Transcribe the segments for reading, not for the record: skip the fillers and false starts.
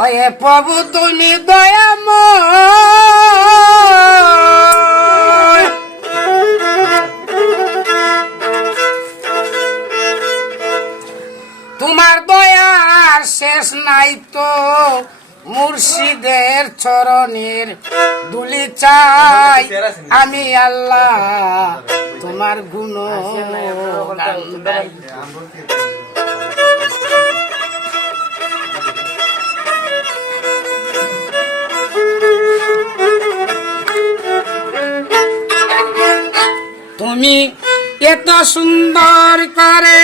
Way প্রভু তুমি দয়াময়, তোমার দয়ার শেষ নাই তো, মুর্শিদের চরণের দুলি চাই আমি আল্লাহ তোমার গুণ গাই। তুমি এত সুন্দর করে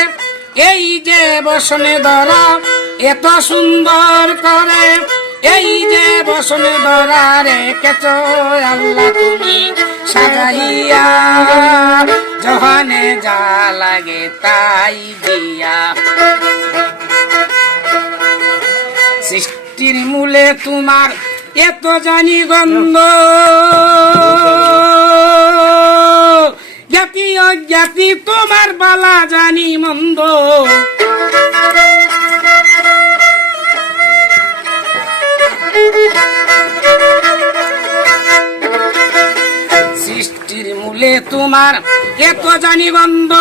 এই যে বসনে ধরা, এত সুন্দর করে এই যে বসনে ধরা রেখেছ আল্লাহ তুমি সাজাইয়া, জহানে যা লাগে তাই দিয়া। সৃষ্টির মূলে তোমার এত জানি গন্ধ, জ্ঞাতি অজ্ঞাতি তোমার বালা জানি মন্দ। সৃষ্টির মূলে তোমার এত জানি গন্ধ,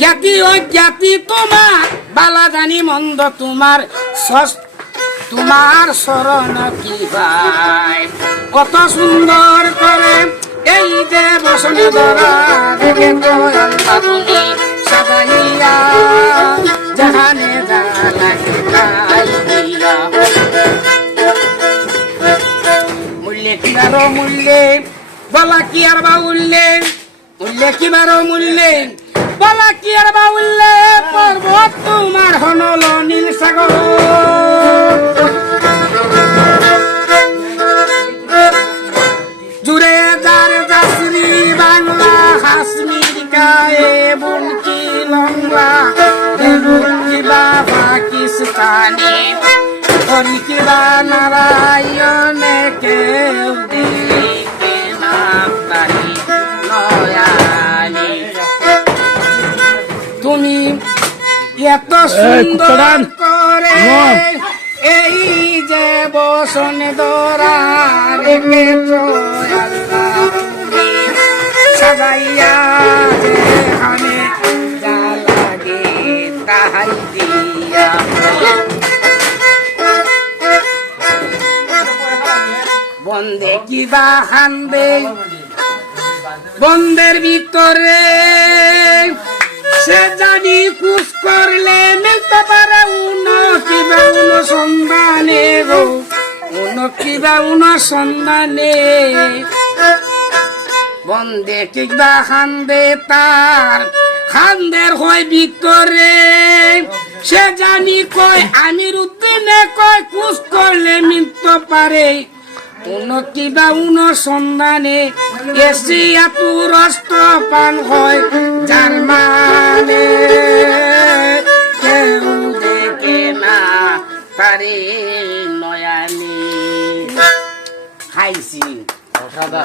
জ্ঞাতি অজ্ঞাতি তোমার বালা জানি মন্দ। তোমার শরণ কি ভাই কত সুন্দর করে এই যে বসনে ধরা দেখে তো আল্লাহ তুমি সাজাইয়া, জাহানে যা লাগে তাই দিয়া। মূল্যে কিবারো মূল্যে বলা কি আর বা উল্লে, মূল্যে কিবারো মূল্যে বলা কি আর বা উল্লে। পর্বত তোমার হনল নীল সাগর, জুড়ে যার জাসরি বাংলা হাসমির গায়ে বুনকি লংলা, কিবা পাকিস্তানি হরি কিবা নারায়ণে কেউ দিকে না পারি নয়ালি। তুমি এত সুন্দর করে এই যে বসনে ধরা রেখেছ আল্লাহ তুমি সাজাইয়া, যেখানে যা লাগে তাহাই দিয়া। বন্দে কিবা হান্দে বন্দের ভিতরে, সে জানি কুচ করলে মিলতে পারে উনো কিবা উনো সন্ধানে গো, উনো কিবা উনো সন্ধানে। বন্দে কিবা খান্দে তার খান্দের হয় ভিতরে, সে জানি কয় আমির উদ্দিনে কয় কুচ করলে মিলতে পারে উনো কিবা উনো সন্ধানে। এশিয়া তুরস্ত পান হয় জার্মানে, কেউ দেখে না পারে নয়ানি। খাইছি